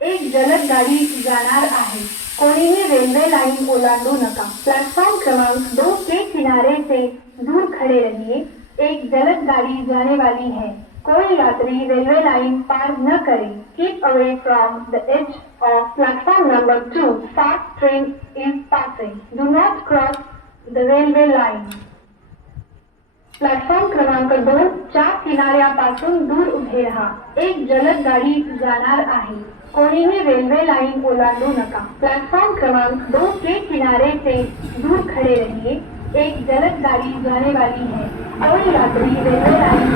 एक जलद गाडी जाणार आहे, कोणीही रेल्वे लाइन ओलांडू नका। प्लेटफॉर्म क्रमांक 2 के किनारे से दूर खड़े रहिए। एक जलद गाड़ी जाने वाली है, कोई यात्री रेलवे लाइन पार न करे। Keep away from the edge of platform number 2, fast train is passing. Do not cross the railway line. Platform क्रमांक 2 च्या किनाऱ्यापासून दूर उभे राहा। एक जलद गाडी जाणार आहे, कोणीही रेल्वे लाइन ओलांडू नका। प्लेटफॉर्म क्रमांक 2 के किनारे से दूर खड़े रहिए। एक जलद गाड़ी जाने वाली है, कोई यात्री railway line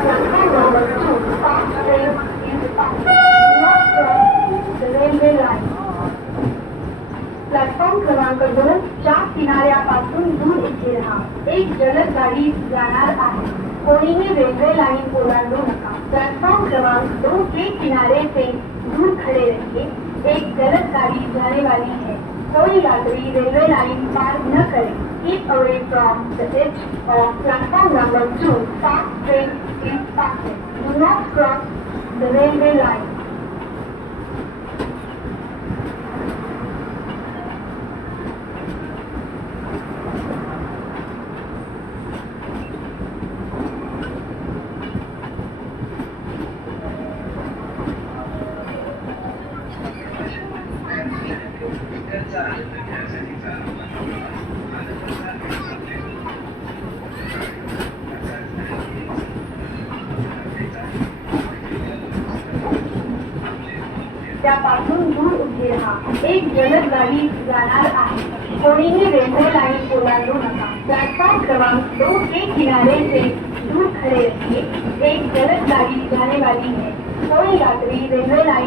platform number 2, fast train is passing. Not cross the railway line. Platform क्रमांक 2 च्या किनाऱ्यापासून दूर उभे राहा। एक जलद गाडी जाणार आहे, कोणीही रेल्वे लाइन ओलांडू नका। प्लॅटफॉर्म क्रमांक 2 के किनारे से दूर खड़े रहिए। एक जलद गाड़ी जाने वाली है, कोई यात्री रेलवे लाइन पार न करे। Keep away from the edge of platform number 2, fast train is passing. Do not cross the railway line. त्यापासून दूर उभे राहा। एक जलद गाड़ी जाणार आहे, कोणीही रेल्वे लाइन ओलांडू नका। प्लेटफॉर्म क्रमांक 2 के किनारे से दूर खड़े रहिए। एक जलद गाड़ी जाने वाली है, कोई यात्री रेलवे लाइन